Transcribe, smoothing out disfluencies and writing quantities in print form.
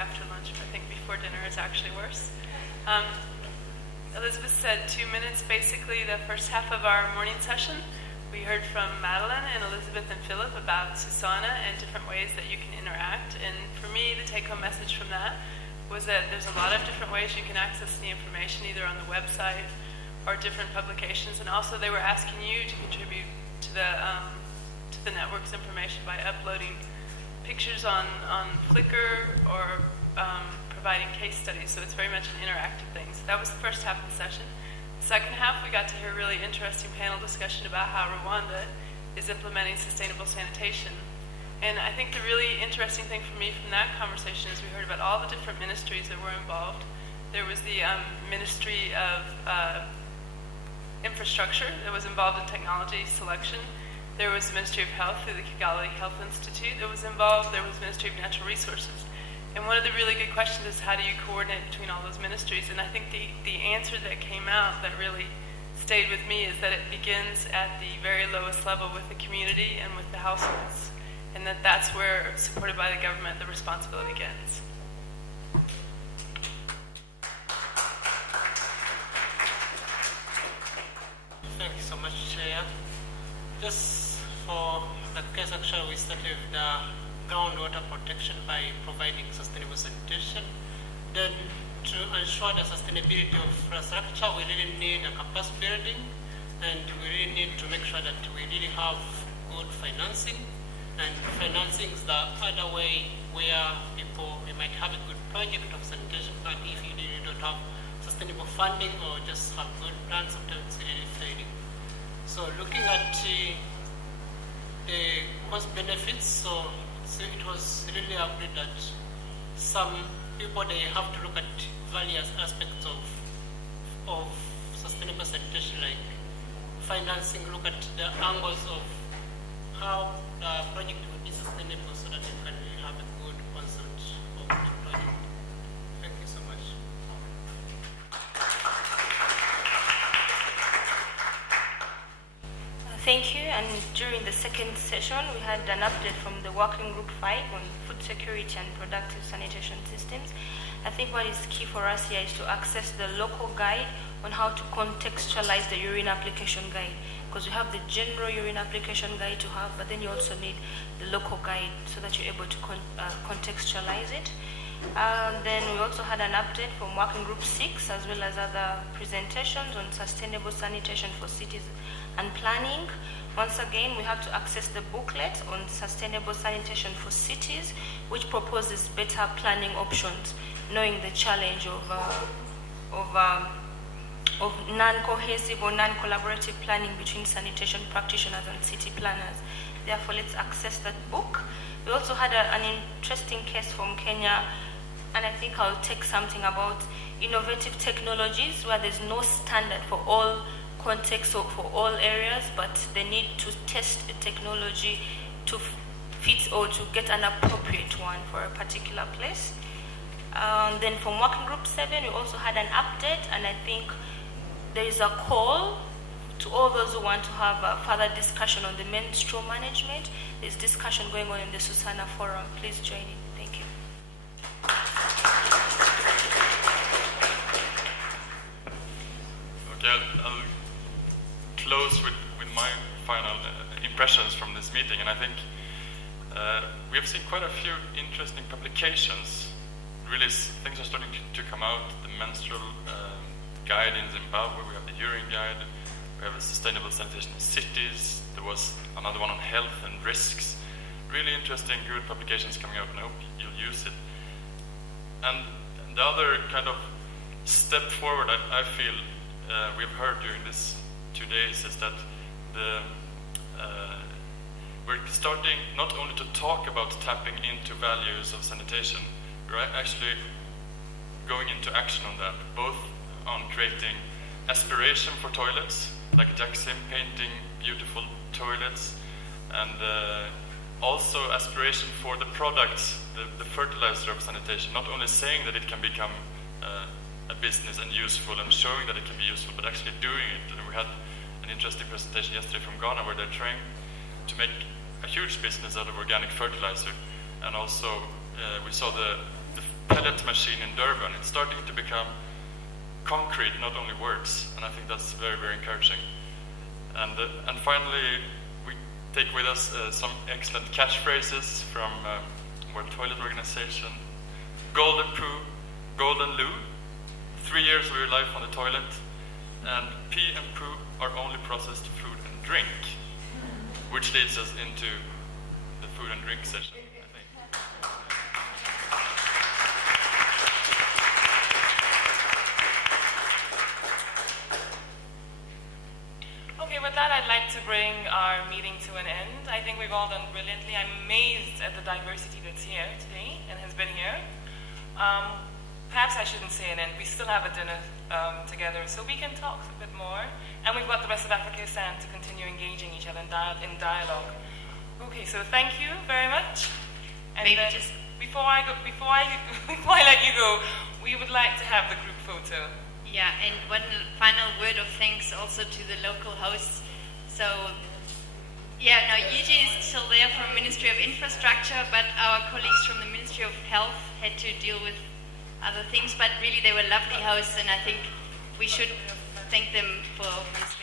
after lunch, but I think before dinner is actually worse. Elizabeth said 2 minutes, basically the first half of our morning session. We heard from Madeline and Elizabeth and Philip about SuSanA and different ways that you can interact. And for me, the take-home message from that was that there's a lot of different ways you can access the information, either on the website or different publications. And also they were asking you to contribute to the network's information by uploading pictures on Flickr or providing case studies. So it's very much an interactive thing. So that was the first half of the session. The second half, we got to hear a really interesting panel discussion about how Rwanda is implementing sustainable sanitation. And I think the really interesting thing for me from that conversation is we heard about all the different ministries that were involved. There was the Ministry of Infrastructure that was involved in technology selection. There was the Ministry of Health through the Kigali Health Institute that was involved. There was the Ministry of Natural Resources. And one of the really good questions is how do you coordinate between all those ministries? And I think the answer that came out that really stayed with me is that it begins at the very lowest level with the community and with the households. And that's where, supported by the government, the responsibility begins. Thank you so much, Chair. Just for the case, actually, we started the groundwater protection by providing sustainable sanitation. Then, to ensure the sustainability of infrastructure, we really need a capacity building, and we really need to make sure that we really have good financing. And financing is the other way where you might have a good project of sanitation, but if you really don't have sustainable funding or just have good plans, sometimes it's really failing. So looking at the cost benefits, so it was really agreed that some people, they have to look at various aspects of sustainable sanitation, like financing, look at the angles of how the project will be sustainable so that you can really have a good concept of the project. Thank you so much. Thank you. And during the second session, we had an update from the Working Group 5 on food security and productive sanitation systems. I think what is key for us here is to access the local guide on how to contextualize the urine application guide. Because you have the general urine application guide to have, but then you also need the local guide so that you're able to contextualize it. Then we also had an update from Working Group 6 as well as other presentations on sustainable sanitation for cities and planning. Once again, we have to access the booklet on sustainable sanitation for cities, which proposes better planning options, knowing the challenge of non-cohesive or non-collaborative planning between sanitation practitioners and city planners. Therefore, let's access that book. We also had an interesting case from Kenya, and I think I'll take something about innovative technologies where there's no standard for all contexts or for all areas, but they need to test a technology to fit or to get an appropriate one for a particular place. Then from Working Group 7, we also had an update, and I think there is a call to all those who want to have a further discussion on the menstrual management. There's discussion going on in the SuSanA forum. Please join in. Thank you. Okay, I'll close with my final impressions from this meeting. And I think we have seen quite a few interesting publications. Really, things are starting to come out. The menstrual guide in Zimbabwe, we have the urine guide, we have a sustainable sanitation in cities, there was another one on health and risks. Really interesting, good publications coming out, and I hope you'll use it. And the other kind of step forward I feel we've heard during these 2 days is that we're starting not only to talk about tapping into values of sanitation, we're actually going into action on that, both on creating aspiration for toilets, like Jackson painting beautiful toilets, and also aspiration for the products, the fertilizer of sanitation, not only saying that it can become a business and useful and showing that it can be useful, but actually doing it. And we had an interesting presentation yesterday from Ghana where they're trying to make a huge business out of organic fertilizer, and also we saw the pellet machine in Durban. It's starting to become concrete, not only words, and I think that's very, very encouraging. And finally, we take with us some excellent catchphrases from World Toilet Organization. Golden Poo, Golden Loo, 3 years of your life on the toilet, and pee and poo are only processed food and drink, which leads us into the food and drink session, I think. Okay, with that, I'd like to bring our meeting to an end. I think we've all done brilliantly. I'm amazed at the diversity that's here today and has been here. Perhaps I shouldn't say an end. We still have a dinner together, so we can talk a bit more. And we've got the rest of AfricaSan to continue engaging each other in dialogue. Okay, so thank you very much. And maybe just before I let you go, we would like to have the group photo. Yeah, and one final word of thanks also to the local hosts. So, yeah, now Eugene is still there from Ministry of Infrastructure, but our colleagues from the Ministry of Health had to deal with other things, but really they were lovely hosts, and I think we should thank them for this.